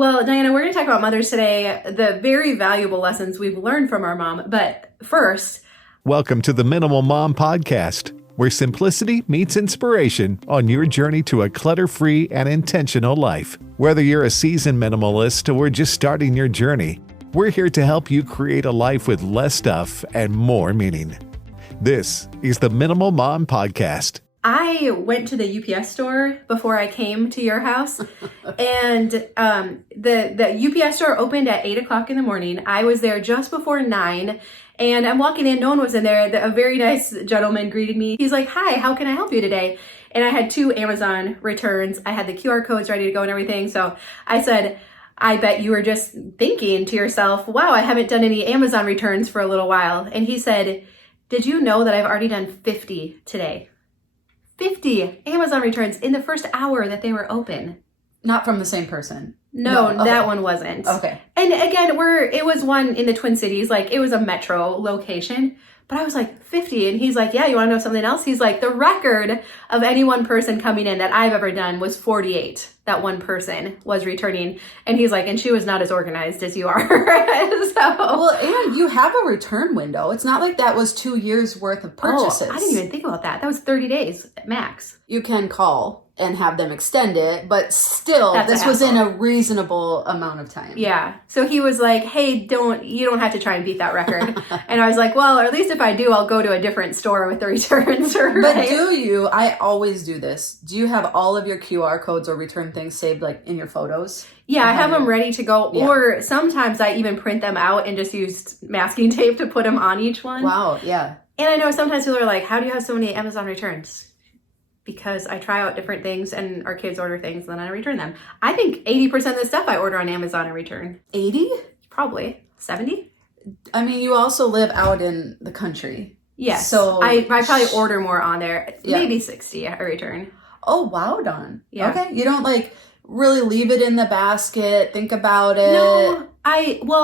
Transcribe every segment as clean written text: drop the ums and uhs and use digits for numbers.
Well, Diana, we're going to talk about mothers today, the very valuable lessons we've learned from our mom. But first, welcome to the Minimal Mom Podcast, where simplicity meets inspiration on your journey to a clutter-free and intentional life. Whether you're a seasoned minimalist or just starting your journey, we're here to help you create a life with less stuff and more meaning. This is the Minimal Mom Podcast. I went to the UPS store before I came to your house, and the UPS store opened at 8 o'clock in the morning. I was there just before 9, and I'm walking in. No one was in there. A very nice gentleman greeted me. He's like, "Hi, how can I help you today?" And I had 2 Amazon returns. I had the QR codes ready to go and everything. So I said, "I bet you were just thinking to yourself, wow, I haven't done any Amazon returns for a little while." And he said, "Did you know that I've already done 50 today?" 50 Amazon returns in the first hour that they were open. Not from the same person. No, okay. That one wasn't. Okay. And again, it was one in the Twin Cities, like it was a metro location. But I was like, 50. And he's like, "Yeah, you want to know something else?" He's like, "The record of any one person coming in that I've ever done was 48. That one person was returning." And he's like, "And she was not as organized as you are." Well, and you have a return window. It's not like that was 2 years worth of purchases. I didn't even think about that. That was 30 days max. You can call and have them extend it, but still, this was in a reasonable amount of time. Yeah. So he was like, "Hey, you don't have to try and beat that record." And I was like, "Well, or at least if I do, I'll go to a different store with the returns." Right? But do you? I always do this. Do you have all of your QR codes or return things saved like in your photos? Yeah, I have them ready to go. Yeah. Or sometimes I even print them out and just use masking tape to put them on each one. Wow, yeah. And I know sometimes people are like, "How do you have so many Amazon returns?" Because I try out different things and our kids order things and then I return them. I think 80% of the stuff I order on Amazon I return. 80? Probably. 70? I mean, you also live out in the country. Yes. So I probably order more on there. Yeah. Maybe 60 I return. Oh, wow, Dawn. Yeah. Okay. You don't really leave it in the basket, think about it. No,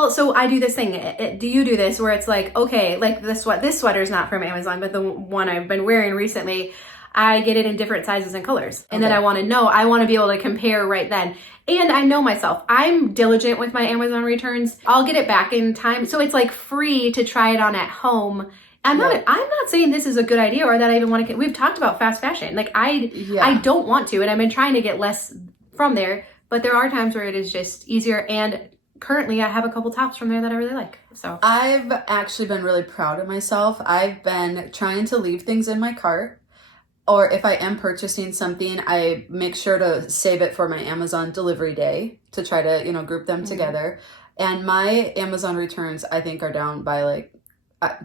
so I do this thing. Do you do this where it's like, okay, like this sweater's not from Amazon, but the one I've been wearing recently, I get it in different sizes and colors. And then I want to be able to compare right then. And I know myself, I'm diligent with my Amazon returns. I'll get it back in time. So it's like free to try it on at home. I'm not saying this is a good idea or that I even want to we've talked about fast fashion. Like I don't want to, and I've been trying to get less from there, but there are times where it is just easier. And currently I have a couple tops from there that I really like. So I've actually been really proud of myself. I've been trying to leave things in my cart. Or if I am purchasing something, I make sure to save it for my Amazon delivery day to try to, group them together. And my Amazon returns, I think, are down by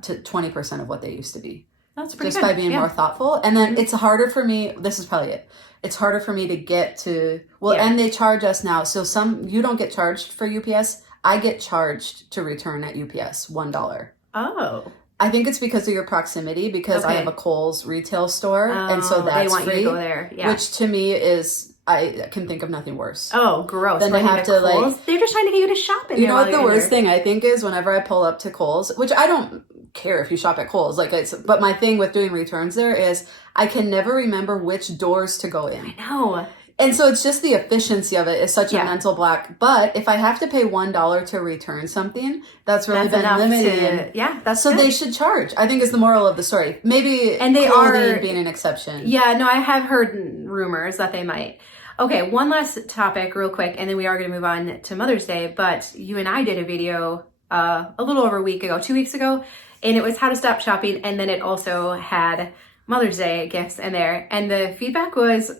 to 20% of what they used to be. That's pretty just good. By being more thoughtful. And then it's harder for me. This is probably it. It's harder for me to get to, and they charge us now. So you don't get charged for UPS. I get charged to return at UPS $1. Oh. I think it's because of your proximity, because I have a Kohl's retail store, and so that's they want free, you to go there. Yeah. Which to me is, I can think of nothing worse. Oh, gross. Than to have to Kohl's? They're just trying to get you to shop in there. You know what the worst thing I think is? Whenever I pull up to Kohl's, which I don't care if you shop at Kohl's, but my thing with doing returns there is I can never remember which doors to go in. I know. And so it's just the efficiency of it is such a mental block. But if I have to pay $1 to return something, that's really been limiting. That's so good. They should charge, I think, is the moral of the story. Maybe and they clothing are being an exception. Yeah, no, I have heard rumors that they might. Okay, one last topic real quick, and then we are going to move on to Mother's Day. But you and I did a video a little over a week ago, 2 weeks ago, and it was how to stop shopping. And then it also had Mother's Day gifts in there. And the feedback was...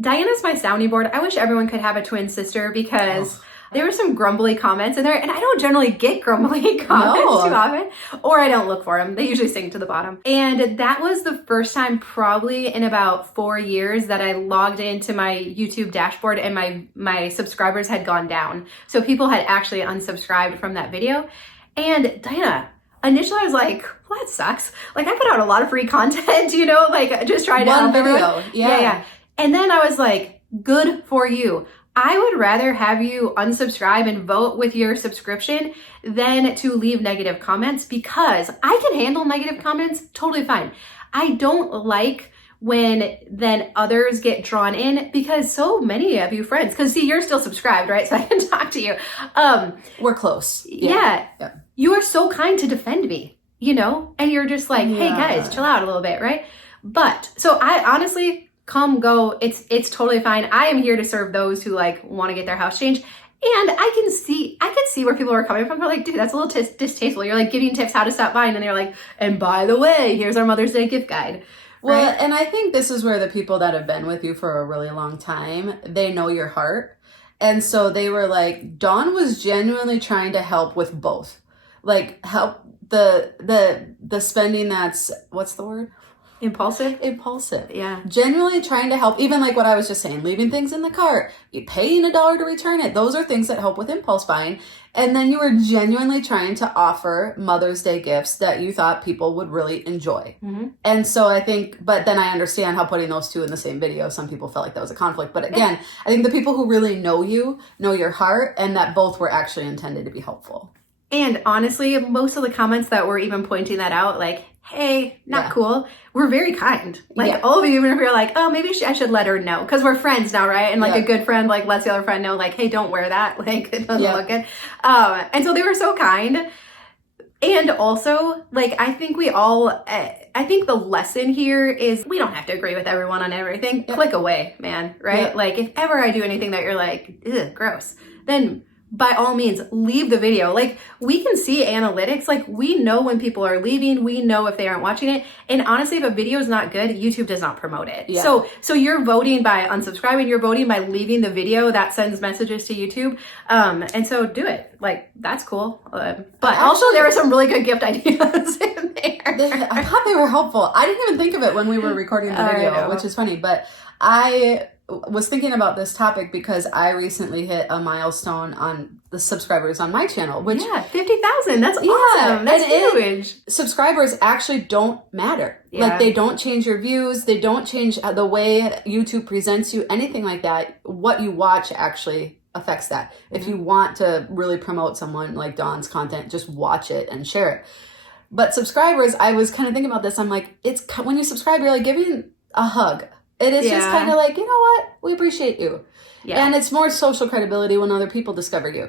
Diana's my sounding board. I wish everyone could have a twin sister because there were some grumbly comments in there, and I don't generally get grumbly comments too often, or I don't look for them. They usually sink to the bottom. And that was the first time probably in about 4 years that I logged into my YouTube dashboard and my subscribers had gone down. So people had actually unsubscribed from that video. And Diana, initially I was like, well, that sucks. I put out a lot of free content, just trying to help everyone. Yeah. And then I was like, good for you. I would rather have you unsubscribe and vote with your subscription than to leave negative comments, because I can handle negative comments totally fine. I don't like when then others get drawn in, because so many of you friends, because see, you're still subscribed, right? So I can talk to you. We're close. Yeah. You are so kind to defend me, you know, and you're just like, hey guys, chill out a little bit, right? But so I honestly, come, go, it's totally fine. I am here to serve those who like want to get their house changed. And I can see where people are coming from. They're like, dude, that's a little distasteful. You're like giving tips how to stop buying, and they're like, and by the way, here's our Mother's Day gift guide. Well, right? and I think this is where the people that have been with you for a really long time, they know your heart. And so they were like, Dawn was genuinely trying to help with both. Like help the spending that's, what's the word? Impulsive. Yeah. Genuinely trying to help, even like what I was just saying, leaving things in the cart, paying $1 to return it. Those are things that help with impulse buying. And then you were genuinely trying to offer Mother's Day gifts that you thought people would really enjoy. Mm-hmm. And so I think, but then I understand how putting those two in the same video, some people felt like that was a conflict. But again, I think the people who really know you, know your heart, and that both were actually intended to be helpful. And honestly, most of the comments that were even pointing that out, like, hey, not cool, we're very kind. Like, all of you, even if you're like, oh, maybe I should let her know. Because we're friends now, right? And like a good friend, like, lets the other friend know, like, hey, don't wear that. Like, it doesn't look good. And so they were so kind. And also, like, I think I think the lesson here is we don't have to agree with everyone on everything. Click away, man, right? Like, if ever I do anything that you're like, ugh, gross, then by all means, leave the video. Like, we can see analytics. Like, we know when people are leaving. We know if they aren't watching it. And honestly, if a video is not good, YouTube does not promote it. Yeah. So you're voting by unsubscribing. You're voting by leaving the video. That sends messages to YouTube. And so do it. Like, that's cool. But actually, also, there are some really good gift ideas in there. I thought they were helpful. I didn't even think of it when we were recording the video, which is funny. But I was thinking about this topic because I recently hit a milestone on the subscribers on my channel, which 50,000. That's awesome. That's huge. Subscribers actually don't matter. Like, they don't change your views. They don't change the way YouTube presents you, anything like that. What you watch actually affects that. If you want to really promote someone like Dawn's content, just watch it and share it. But subscribers, I was kind of thinking about this. I'm like, it's when you subscribe, you're like giving a hug. It is just kind of like, you know what? We appreciate you. Yeah. And it's more social credibility when other people discover you.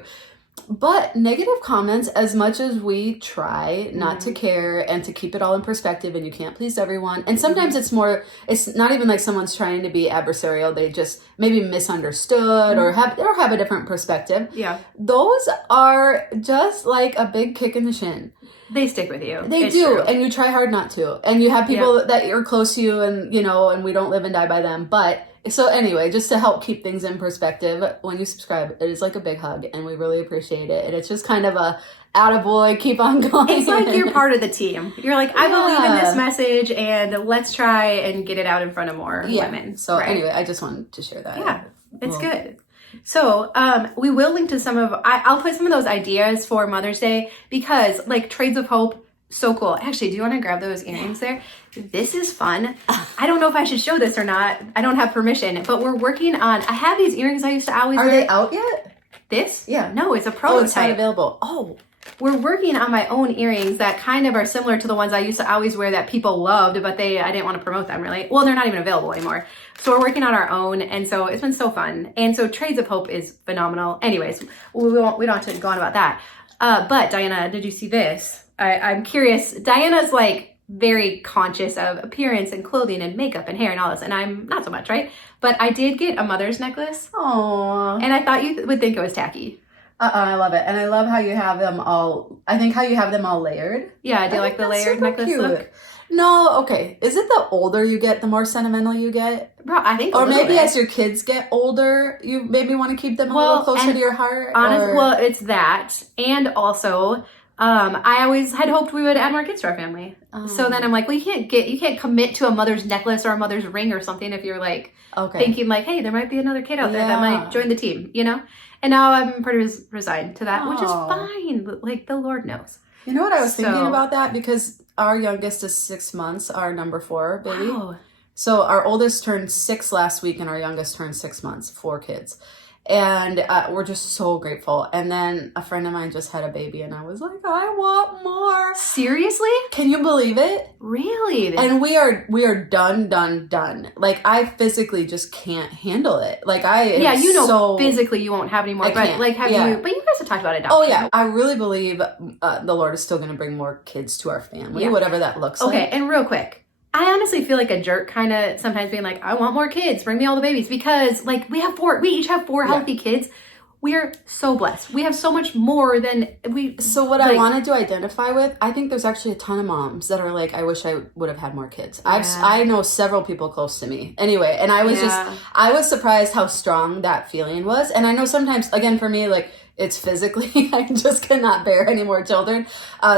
But negative comments, as much as we try not to care and to keep it all in perspective, and you can't please everyone. And sometimes it's not even like someone's trying to be adversarial. They just maybe misunderstood or have a different perspective. Yeah. Those are just like a big kick in the shin. They stick with you. They do. True. And you try hard not to. And you have people that are close to you and, you know, and we don't live and die by them. But so anyway, just to help keep things in perspective, when you subscribe, it is like a big hug and we really appreciate it. And it's just kind of a attaboy, keep on going. It's like you're part of the team. You're like, I believe in this message and let's try and get it out in front of more women. So anyway, I just wanted to share that. Yeah, it's good. So we will link to I'll put some of those ideas for Mother's Day because like Trades of Hope, so cool. Actually, do you want to grab those earrings there? This is fun. I don't know if I should show this or not. I don't have permission, but we're working on, I have these earrings I used to always wear. Are they out yet? This? Yeah. No, it's a prototype. Oh, it's not available. Oh. We're working on my own earrings that kind of are similar to the ones I used to always wear that people loved, but I didn't want to promote them really. Well, they're not even available anymore. So we're working on our own, and so it's been so fun. And so Trades of Hope is phenomenal. Anyways, we don't have to go on about that. But Diana, did you see this? I'm curious. Diana's like very conscious of appearance and clothing and makeup and hair and all this, and I'm not so much, right? But I did get a mother's necklace. Aww. And I thought you would think it was tacky. I love it. And I love how you have them all, I think how you have them all layered. Yeah, do you like the layered necklace look? No, okay. Is it the older you get, the more sentimental you get? Bro, I think or maybe as your kids get older, you maybe want to keep them a little closer to your heart? Well, it's that. And also, I always had hoped we would add more kids to our family. So then I'm like, well, you can't commit to a mother's necklace or a mother's ring or something if you're like thinking like, hey, there might be another kid out there that might join the team, you know? And now I'm pretty resigned to that, which is fine. Like, the Lord knows. You know what I was thinking about that? Because our youngest is 6 months, our number 4 baby. Wow. So our oldest turned 6 last week and our youngest turned 6 months, 4 kids. And we're just so grateful. And then a friend of mine just had a baby and I was like, I want more. Seriously? Can you believe it? Really? And we are done. Like, I physically just can't handle it. Like, physically you won't have any more. I But can't. like, but you guys have talked about adoption. Oh yeah, I really believe the Lord is still going to bring more kids to our family, whatever that looks like. Okay, and real quick, I honestly feel like a jerk kind of sometimes being like, I want more kids, bring me all the babies, because like we each have four healthy kids. We are so blessed. We have so much more than we. So what I wanted to identify with, I think there's actually a ton of moms that are like, I wish I would have had more kids. I know several people close to me. Anyway, and I was surprised how strong that feeling was. And I know sometimes, again, for me, like, it's physically, I just cannot bear any more children.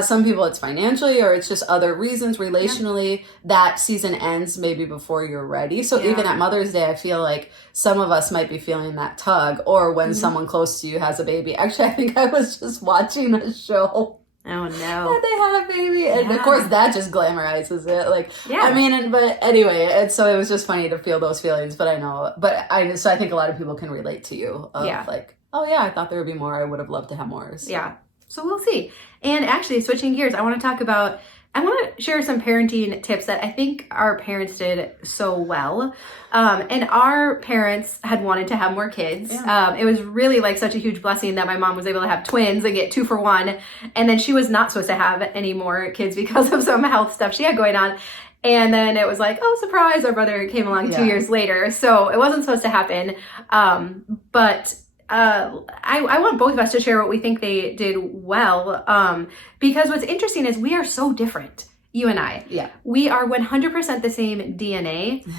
Some people it's financially, or it's just other reasons, relationally. That season ends maybe before you're ready. So even at Mother's Day, I feel like some of us might be feeling that tug, or when someone close to you has a baby. Actually, I think I was just watching a show. Oh no! That they had a baby, and of course that just glamorizes it. Like, I mean, but anyway, and so it was just funny to feel those feelings. But I think a lot of people can relate to you. Like, oh yeah, I thought there would be more. I would have loved to have more. So. Yeah. So we'll see. And actually, switching gears, I want to share some parenting tips that I think our parents did so well. And our parents had wanted to have more kids. Yeah. It was really like such a huge blessing that my mom was able to have twins and get 2 for 1. And then she was not supposed to have any more kids because of some health stuff she had going on. And then it was like, oh, surprise, our brother came along 2 years later. So it wasn't supposed to happen. But I want both of us to share what we think they did well, because what's interesting is we are so different, you and I. Yeah. We are 100% the same DNA,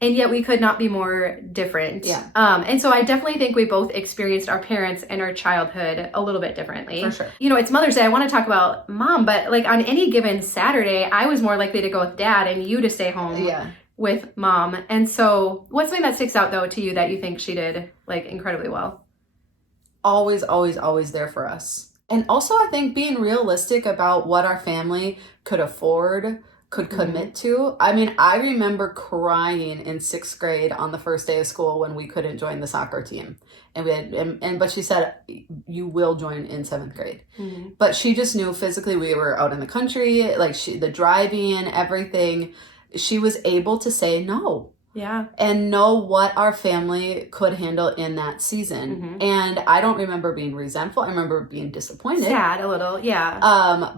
and yet we could not be more different. Yeah. And so I definitely think we both experienced our parents and our childhood a little bit differently. For sure. You know, it's Mother's Day. I want to talk about mom, but like on any given Saturday, I was more likely to go with dad and you to stay home. With mom. And so what's something that sticks out though to you that you think she did like incredibly well? Always, always, always there for us. And also, I think being realistic about what our family could afford, could commit to. I mean, I remember crying in 6th grade on the first day of school when we couldn't join the soccer team. And but she said, you will join in 7th grade. Mm-hmm. But she just knew physically we were out in the country, like the driving, everything. She was able to say no. Yeah. And know what our family could handle in that season. Mm-hmm. And I don't remember being resentful. I remember being disappointed. Sad a little, yeah.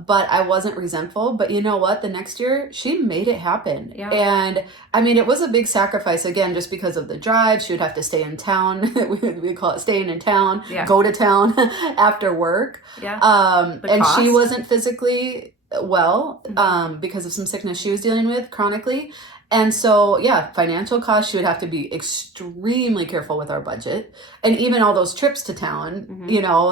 But I wasn't resentful. But you know what? The next year, she made it happen. Yeah. And I mean, it was a big sacrifice, again, just because of the drive. She would have to stay in town. we call it staying in town. Yeah. Go to town after work. Yeah. And she wasn't physically well because of some sickness she was dealing with chronically. And so, yeah, financial costs, she would have to be extremely careful with our budget. And even all those trips to town, you know,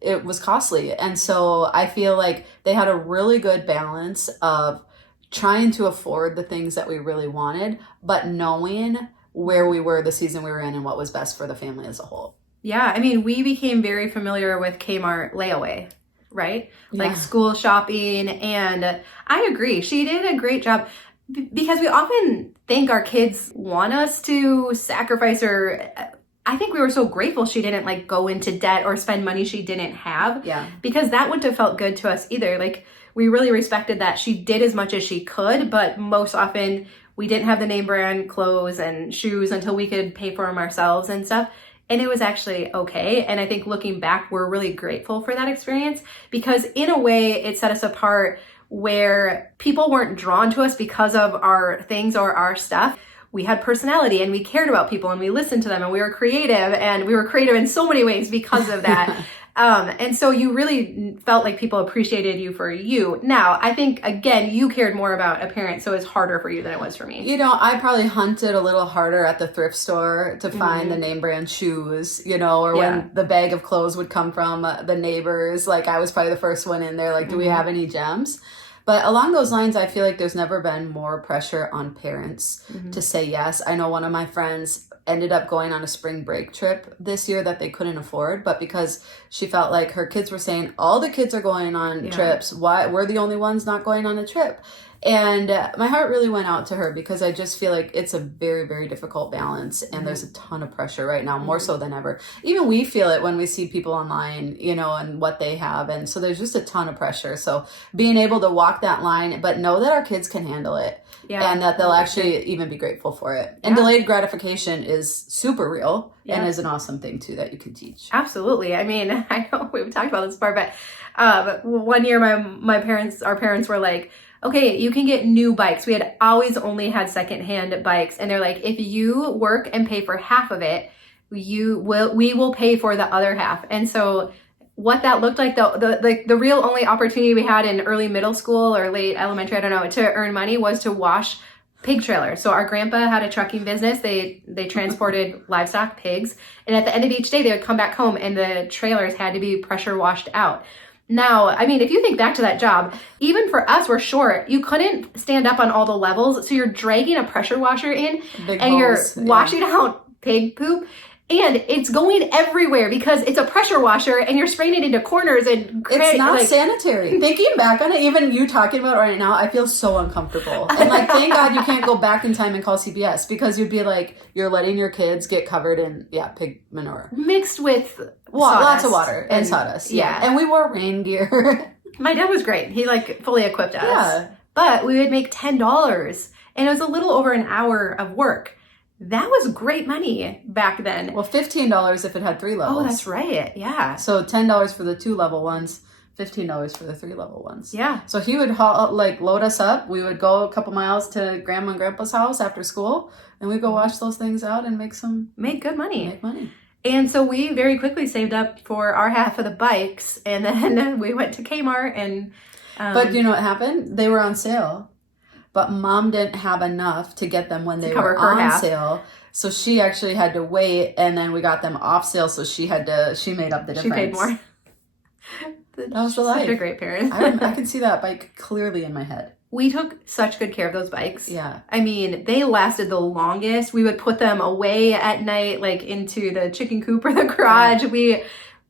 it was costly. And so I feel like they had a really good balance of trying to afford the things that we really wanted, but knowing where we were the season we were in and what was best for the family as a whole. Yeah, I mean, we became very familiar with Kmart layaway, right? Like school shopping. And I agree. She did a great job. Because we often think our kids want us to sacrifice, or I think we were so grateful she didn't like go into debt or spend money she didn't have. Yeah. Because that wouldn't have felt good to us either. Like we really respected that she did as much as she could, but most often we didn't have the name brand clothes and shoes until we could pay for them ourselves and stuff. And it was actually okay. And I think looking back, we're really grateful for that experience because in a way it set us apart where people weren't drawn to us because of our things or our stuff. We had personality and we cared about people and we listened to them and we were creative in so many ways because of that. And so you really felt like people appreciated you for you. Now, I think, again, you cared more about a parent, so it's harder for you than it was for me. You know, I probably hunted a little harder at the thrift store to find the name brand shoes, you know, or when the bag of clothes would come from the neighbors. Like, I was probably the first one in there, like, do we have any gems? But along those lines, I feel like there's never been more pressure on parents to say yes. I know one of my friends ended up going on a spring break trip this year that they couldn't afford, but because she felt like her kids were saying, all the kids are going on trips, why we're the only ones not going on a trip? And my heart really went out to her because I just feel like it's a very, very difficult balance. And there's a ton of pressure right now, more so than ever. Even we feel it when we see people online, you know, and what they have. And so there's just a ton of pressure. So being able to walk that line, but know that our kids can handle it. Yeah, and that they'll actually even be grateful for it. And delayed gratification is super real and is an awesome thing too that you can teach. Absolutely. I mean, I know we've talked about this before, but one year our parents were like, okay, you can get new bikes. We had always only had secondhand bikes, and they're like, if you work and pay for half of it, we will pay for the other half. And so what that looked like, the real only opportunity we had in early middle school or late elementary, I don't know, to earn money was to wash pig trailers. So our grandpa had a trucking business. They transported livestock, pigs, and at the end of each day, they would come back home and the trailers had to be pressure washed out. Now, I mean, if you think back to that job, even for us, we're short. You couldn't stand up on all the levels. So you're dragging a pressure washer in and you're washing out pig poop. And it's going everywhere because it's a pressure washer and you're spraying it into corners and it's not sanitary. Thinking back on it, even you talking about it right now, I feel so uncomfortable. And like, thank God you can't go back in time and call CPS because you'd be like, you're letting your kids get covered in pig manure. Mixed with lots of water and sawdust. Yeah. And we wore rain gear. My dad was great. He like fully equipped us. Yeah. But we would make $10 and it was a little over an hour of work. That was great money back then. Well, $15 if it had 3 levels. Oh, that's right. Yeah. So $10 for the 2-level ones, $15 for the 3-level ones. Yeah. So he would load us up. We would go a couple miles to Grandma and Grandpa's house after school, and we'd go wash those things out and make good money. Make money. And so we very quickly saved up for our half of the bikes, and then we went to Kmart and. But you know what happened? They were on sale. But Mom didn't have enough to get them when they were on sale. So she actually had to wait, and then we got them off sale, so she made up the difference. She paid more. That was the life. Such a great parent. I can see that bike clearly in my head. We took such good care of those bikes. Yeah. I mean, they lasted the longest. We would put them away at night, like into the chicken coop or the garage. Yeah.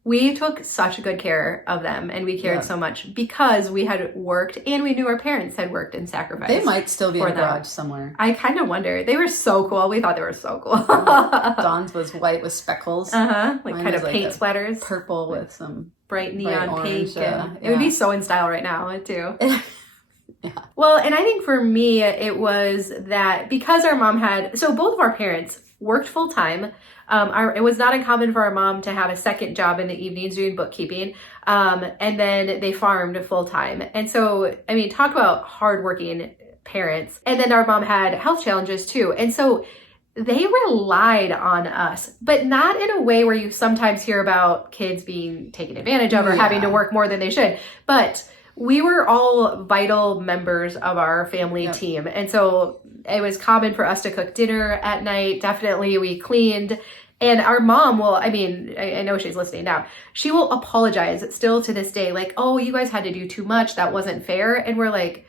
We took such good care of them, and we cared so much because we had worked and we knew our parents had worked and sacrificed. They might still be in a garage somewhere. I kind of wonder. They were so cool. We thought they were so cool. Dawn's was white with speckles. Like mine kind of paint splatters. Purple with some bright neon pink. Orange, It would be so in style right now, too. Yeah. Well, and I think for me, it was that because our mom so both of our parents worked full time. It was not uncommon for our mom to have a second job in the evenings doing bookkeeping. And then they farmed full time. And so, I mean, talk about hardworking parents. And then our mom had health challenges too. And so they relied on us, but not in a way where you sometimes hear about kids being taken advantage of or having to work more than they should. But we were all vital members of our family team. And so it was common for us to cook dinner at night. Definitely we cleaned. And our mom will, I mean, I know she's listening now. She will apologize still to this day. Like, oh, you guys had to do too much. That wasn't fair. And we're like,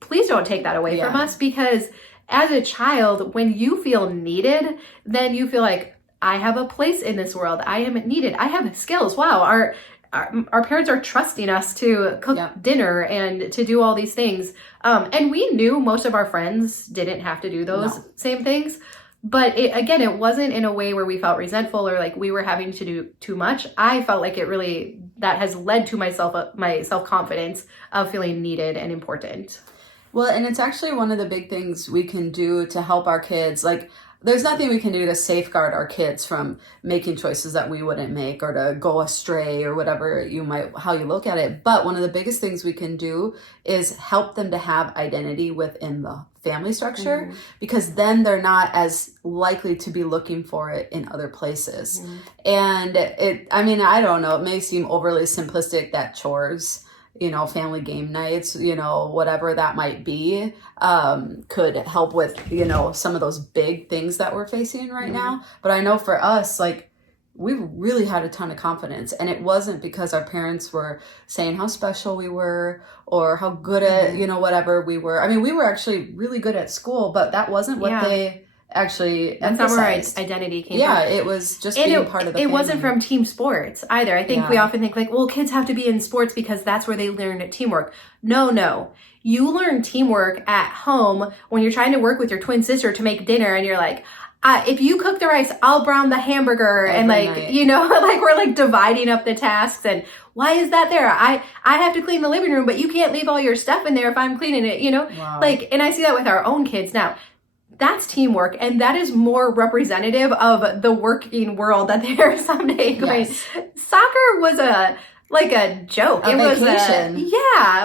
please don't take that away from us. Because as a child, when you feel needed, then you feel like, I have a place in this world. I am needed. I have skills. Wow. Our parents are trusting us to cook dinner and to do all these things. And we knew most of our friends didn't have to do those same things. But it wasn't in a way where we felt resentful or like we were having to do too much. I felt like that has led to my self-confidence of feeling needed and important. Well, and it's actually one of the big things we can do to help our kids. Like, there's nothing we can do to safeguard our kids from making choices that we wouldn't make or to go astray or whatever how you look at it. But one of the biggest things we can do is help them to have identity within the family structure, because then they're not as likely to be looking for it in other places. And I don't know, it may seem overly simplistic that chores, family game nights, whatever that might be, could help with, some of those big things that we're facing right now. But I know for us, like, we really had a ton of confidence, and it wasn't because our parents were saying how special we were or how good at, whatever we were. I mean, we were actually really good at school, but that wasn't what actually That's not where our emphasized. identity came from. Yeah, it was just being part of the family. It wasn't from team sports either. I think we often think like, well, kids have to be in sports because that's where they learn teamwork. No. You learn teamwork at home when you're trying to work with your twin sister to make dinner and you're like, if you cook the rice, I'll brown the hamburger. Every and like, night. you know, like we're like dividing up the tasks and why is that there? I have to clean the living room, but you can't leave all your stuff in there if I'm cleaning it, you know? Wow. Like, and I see that with our own kids now. That's teamwork, and that is more representative of the working world that they're someday going. Yes. Soccer was a joke. A vacation.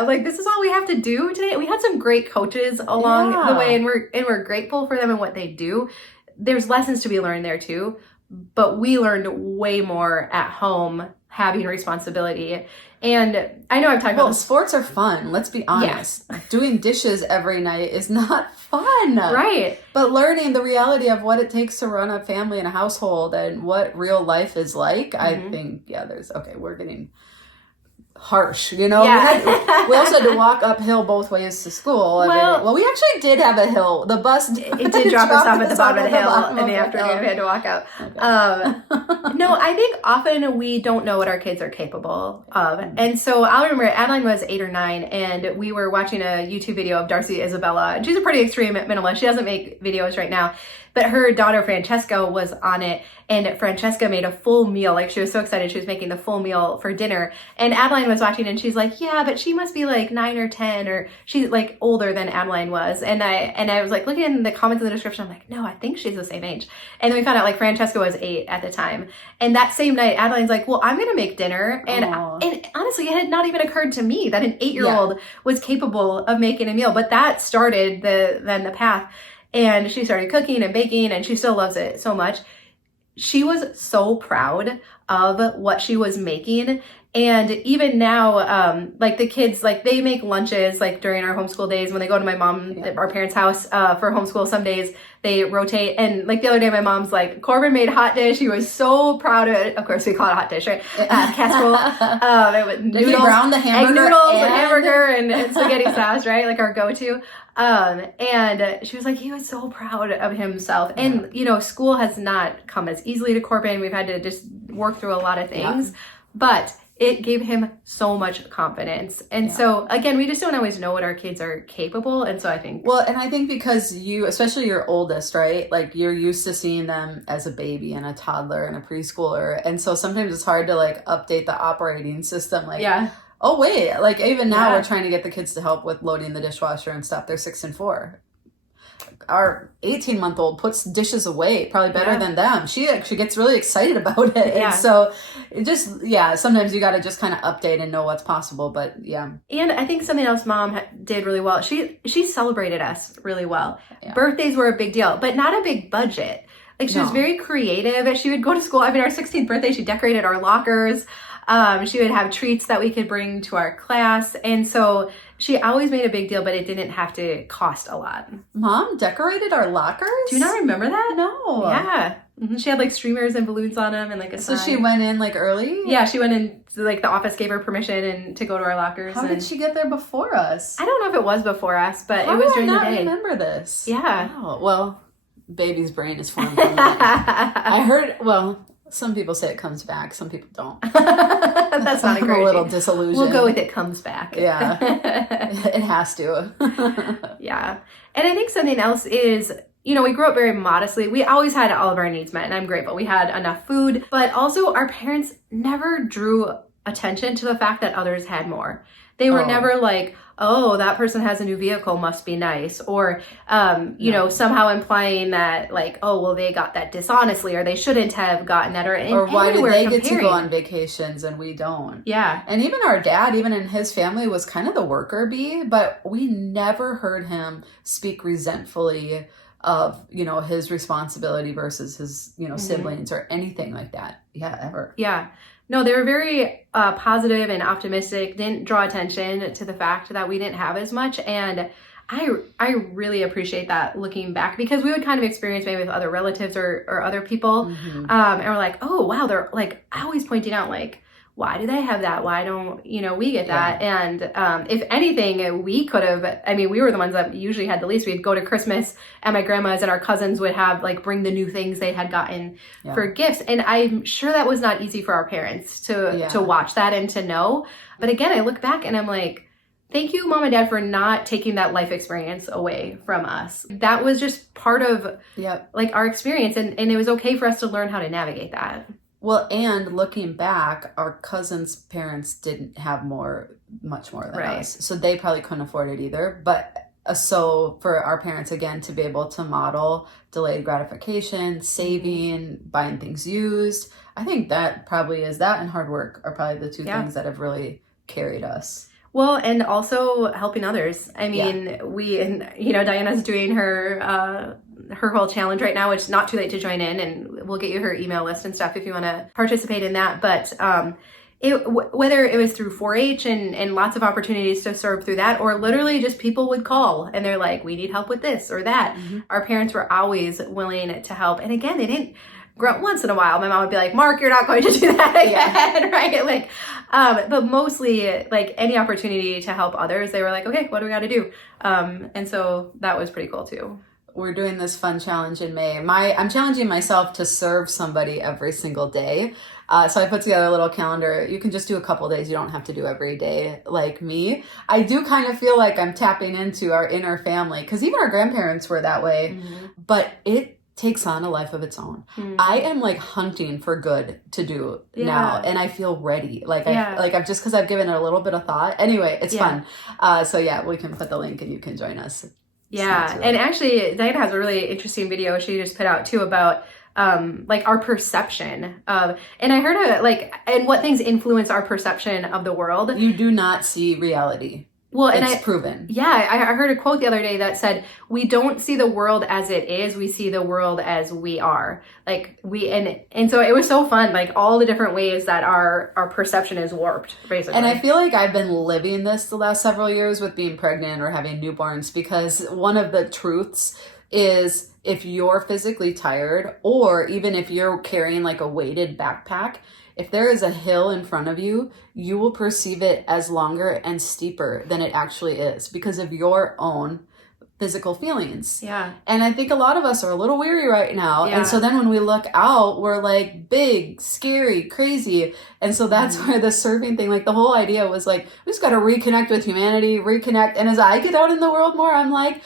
Like this is all we have to do today. We had some great coaches along the way, and we're grateful for them and what they do. There's lessons to be learned there too, but we learned way more at home having responsibility. And I know I've talked about sports are fun. Let's be honest. Yeah. Doing dishes every night is not fun. Right. But learning the reality of what it takes to run a family and a household and what real life is like, I think, we're getting harsh, you know? Yeah. We also had to walk uphill both ways to school. Well, we actually did have a hill. The bus it did drop us off at the bottom of the hill in the afternoon. We had to walk out. Okay. No, I think often we don't know what our kids are capable of. And so I'll remember Adeline was 8 or 9 and we were watching a YouTube video of Darcy Isabella. And she's a pretty extreme minimalist. She doesn't make videos right now. But her daughter Francesca was on it, and Francesca made a full meal. Like, she was so excited she was making the full meal for dinner. And Adeline was watching, and she's like, yeah, but she must be like 9 or 10, or she's like older than Adeline was. And I was like looking in the comments in the description, I'm like, no, I think she's the same age. And then we found out like Francesca was 8 at the time. And that same night, Adeline's like, well, I'm going to make dinner. And honestly, it had not even occurred to me that an 8-year-old was capable of making a meal. But that started the path. And she started cooking and baking, and she still loves it so much. She was so proud of what she was making. And even now, like the kids, like they make lunches, like during our homeschool days when they go to my mom, our parents' house for homeschool. Some days they rotate. And like the other day, my mom's like, Corbin made hot dish. He was so proud of it. Of course, we call it a hot dish, right? Casserole. It was noodles, he brown the hamburger, egg noodles, and hamburger, and spaghetti sauce, right? Like our go-to. And she was like, he was so proud of himself. And, you know, school has not come as easily to Corbin. We've had to just work through a lot of things, but it gave him so much confidence. And so again, we just don't always know what our kids are capable. And so I think, and I think because you, especially your oldest, right? Like you're used to seeing them as a baby and a toddler and a preschooler. And so sometimes it's hard to like update the operating system. Like, oh wait, like even now we're trying to get the kids to help with loading the dishwasher and stuff. They're 6 and 4. Our 18-month-old puts dishes away probably better than them. She gets really excited about it. And so it just, sometimes you got to just kind of update and know what's possible. But And I think something else Mom did really well. She celebrated us really well. Yeah. Birthdays were a big deal, but not a big budget. Like she was very creative. She would go to school. I mean, our 16th birthday, she decorated our lockers. She would have treats that we could bring to our class. And so she always made a big deal, but it didn't have to cost a lot. Mom decorated our lockers? Do you not remember that? No. Yeah. Mm-hmm. She had like streamers and balloons on them and like a sign. So she went in like early? Yeah, she went in, like the office gave her permission to go to our lockers. How did she get there before us? I don't know if it was before us, but it was during the day. I remember this. Yeah. Wow. Well, baby's brain is formed from that. I heard, some people say it comes back. Some people don't. That's not a great a little disillusion. We'll go with it comes back. Yeah. It has to. Yeah. And I think something else is, you know, we grew up very modestly. We always had all of our needs met, and I'm grateful. We had enough food, but also our parents never drew attention to the fact that others had more. They were never like, oh, that person has a new vehicle, must be nice. Or, you know, somehow implying that like, oh, well, they got that dishonestly, or they shouldn't have gotten that. Or why did they get to go on vacations and we don't? Yeah. And even our dad, even in his family, was kind of the worker bee, but we never heard him speak resentfully of, you know, his responsibility versus his, you know, siblings or anything like that. Yeah, ever. Yeah. No, they were very positive and optimistic, didn't draw attention to the fact that we didn't have as much. And I really appreciate that looking back, because we would kind of experience maybe with other relatives or other people. And we're like, oh, wow, they're like always pointing out like, why do they have that? Why don't, we get that? And if anything, we could have, we were the ones that usually had the least. We'd go to Christmas at my grandma's and our cousins would have like bring the new things they had gotten for gifts. And I'm sure that was not easy for our parents to watch that and to know. But again, I look back and I'm like, thank you, Mom and Dad, for not taking that life experience away from us. That was just part of like our experience. And it was okay for us to learn how to navigate that. Well, and looking back, our cousins' parents didn't have much more than us. So they probably couldn't afford it either. But so for our parents, again, to be able to model delayed gratification, saving, buying things used, I think that probably is that and hard work are probably the two things that have really carried us. Well, and also helping others. Diana's doing her whole challenge right now, which is not too late to join in, and we'll get you her email list and stuff if you want to participate in that. But whether it was through 4-H and lots of opportunities to serve through that, or literally just people would call and they're like, we need help with this or that. Our parents were always willing to help. And again, they didn't once in a while, my mom would be like, Mark, you're not going to do that again, right? Like, but mostly, like, any opportunity to help others, they were like, okay, what do we got to do? And so that was pretty cool, too. We're doing this fun challenge in May. I'm challenging myself to serve somebody every single day. So I put together a little calendar. You can just do a couple days. You don't have to do every day like me. I do kind of feel like I'm tapping into our inner family because even our grandparents were that way. But it takes on a life of its own. I am like hunting for good to do now, and I feel ready. I've just because I've given it a little bit of thought. Anyway, it's fun. So we can put the link and you can join us. And actually, Diana has a really interesting video she just put out too about like our perception of, and I heard and what things influence our perception of the world. You do not see reality. Well, and it's proven. Yeah, I heard a quote the other day that said, we don't see the world as it is, we see the world as we are. Like and so it was so fun, like all the different ways that our perception is warped, basically. And I feel like I've been living this the last several years with being pregnant or having newborns, because one of the truths is if you're physically tired, or even if you're carrying like a weighted backpack, if there is a hill in front of you, you will perceive it as longer and steeper than it actually is because of your own physical feelings. Yeah. And I think a lot of us are a little weary right now. Yeah. And so then when we look out, we're like big, scary, crazy. And so that's where the serving thing, like the whole idea was like, we just got to reconnect with humanity, reconnect. And as I get out in the world more, I'm like,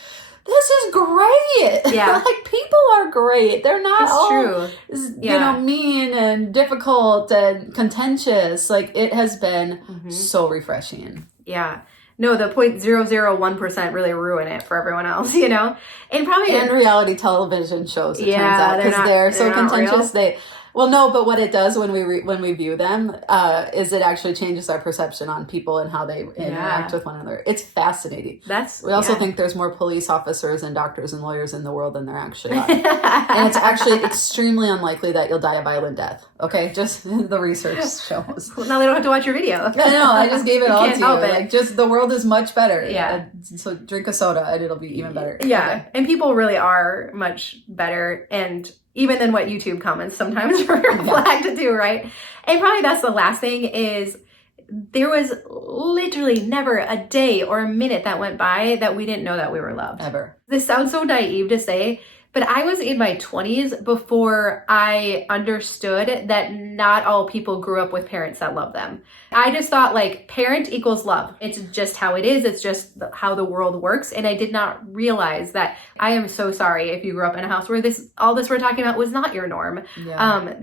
this is great. Yeah. Like, people are great. They're not all, true. mean and difficult and contentious. Like, it has been so refreshing. Yeah. No, the 0.001% really ruin it for everyone else, And probably... And reality television shows, it turns out, because they're so contentious. Well, no, but what it does when we view them is it actually changes our perception on people and how they interact with one another. It's fascinating. We also think there's more police officers and doctors and lawyers in the world than there actually are. And it's actually extremely unlikely that you'll die a violent death. Okay? Just the research shows. Well, now they don't have to watch your video. I know. I just gave it all to you. Like, just the world is much better. Yeah. So drink a soda and it'll be even better. Yeah. Okay. And people really are much better, and even than what YouTube comments sometimes reflect to do, right? And probably that's the last thing is there was literally never a day or a minute that went by that we didn't know that we were loved. Ever. This sounds so naive to say, but I was in my 20s before I understood that not all people grew up with parents that love them. I just thought like parent equals love. It's just how it is. It's just how the world works. And I did not realize that. I am so sorry if you grew up in a house where all this we're talking about was not your norm. Yeah.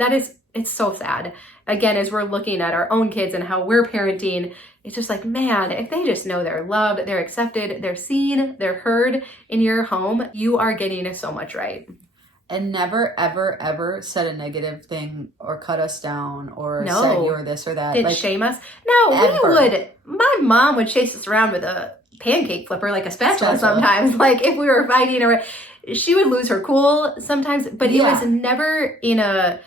It's so sad. Again, as we're looking at our own kids and how we're parenting, it's just like, man, if they just know they're loved, they're accepted, they're seen, they're heard in your home, you are getting so much right. And never, ever, ever said a negative thing or cut us down or said you were this or that. Didn't shame us. No, my mom would chase us around with a pancake flipper, like a spatula sometimes. Like if we were fighting, or she would lose her cool sometimes, but it was never in a...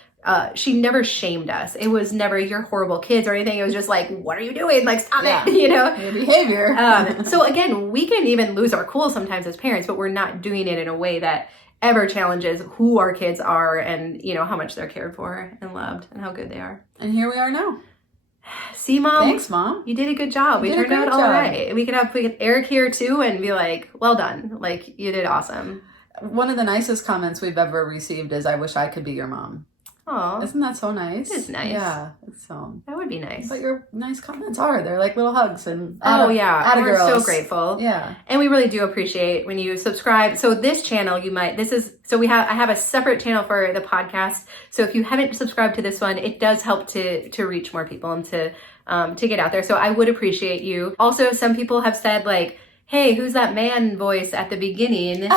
she never shamed us. It was never, you're horrible kids or anything. It was just like, what are you doing? Like, stop it, Your behavior. So again, we can even lose our cool sometimes as parents, but we're not doing it in a way that ever challenges who our kids are and, how much they're cared for and loved and how good they are. And here we are now. See, Mom? Thanks, Mom. You did a good job. We You did a turned out great all job. right. We could get Eric here too and be like, well done. Like, you did awesome. One of the nicest comments we've ever received is, I wish I could be your mom. Aw, Isn't that so nice? It is nice. Yeah. It's so. that would be nice. But your nice comments are. They're like little hugs and Oh, yeah. We're so girls. grateful. Yeah. And we really do appreciate when you subscribe. So this channel, I have a separate channel for the podcast. So if you haven't subscribed to this one, it does help to reach more people and to get out there. So I would appreciate you. Also, some people have said like, hey, who's that man voice at the beginning?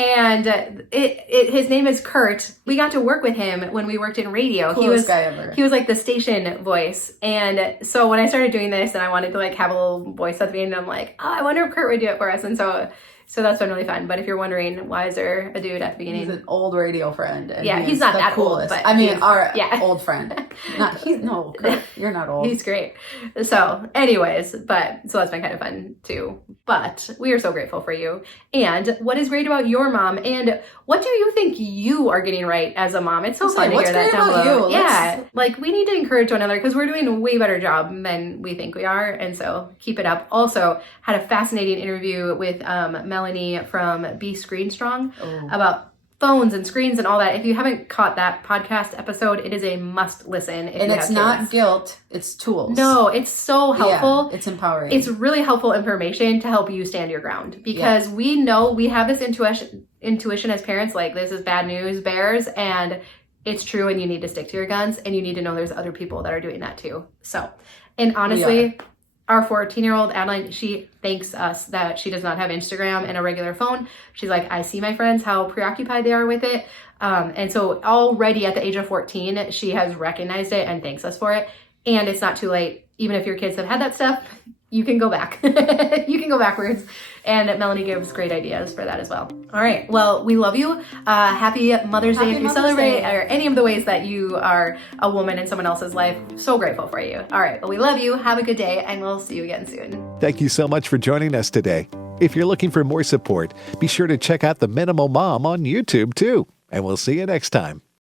And his name is Kurt. We got to work with him when we worked in radio. Coolest guy ever. He was like the station voice. And so when I started doing this and I wanted to like have a little voice at the end, I'm like, oh, I wonder if Kurt would do it for us. And so that's been really fun. But if you're wondering, why is there a dude at the beginning? He's an old radio friend. And Yeah, he's not the that coolest. old, but I mean, our yeah. old friend. No, Kurt, you're not old. He's great. So anyways, so that's been kind of fun too. But we are so grateful for you. And what is great about your mom, and what do you think you are getting right as a mom? It's so fun to what's hear that great down about below. you? Yeah, like we need to encourage one another because we're doing a way better job than we think we are. And so keep it up. Also had a fascinating interview with Melanie from Be Screen Strong about phones and screens and all that. If you haven't caught that podcast episode, it is a must listen. And it's not guilt, it's tools. No, it's so helpful. Yeah, it's empowering. It's really helpful information to help you stand your ground because we know we have this intuition as parents, like this is bad news bears, and it's true, and you need to stick to your guns, and you need to know there's other people that are doing that too. So, and honestly, our 14-year-old Adeline, she thanks us that she does not have Instagram and a regular phone. She's like, I see my friends, how preoccupied they are with it. And so already at the age of 14, she has recognized it and thanks us for it. And it's not too late. Even if your kids have had that stuff, you can go back. You can go backwards. And Melanie gives great ideas for that as well. All right. Well, we love you. Happy Mother's Day if you celebrate, or any of the ways that you are a woman in someone else's life. So grateful for you. All right. Well, we love you. Have a good day, and we'll see you again soon. Thank you so much for joining us today. If you're looking for more support, be sure to check out The Minimal Mom on YouTube too. And we'll see you next time.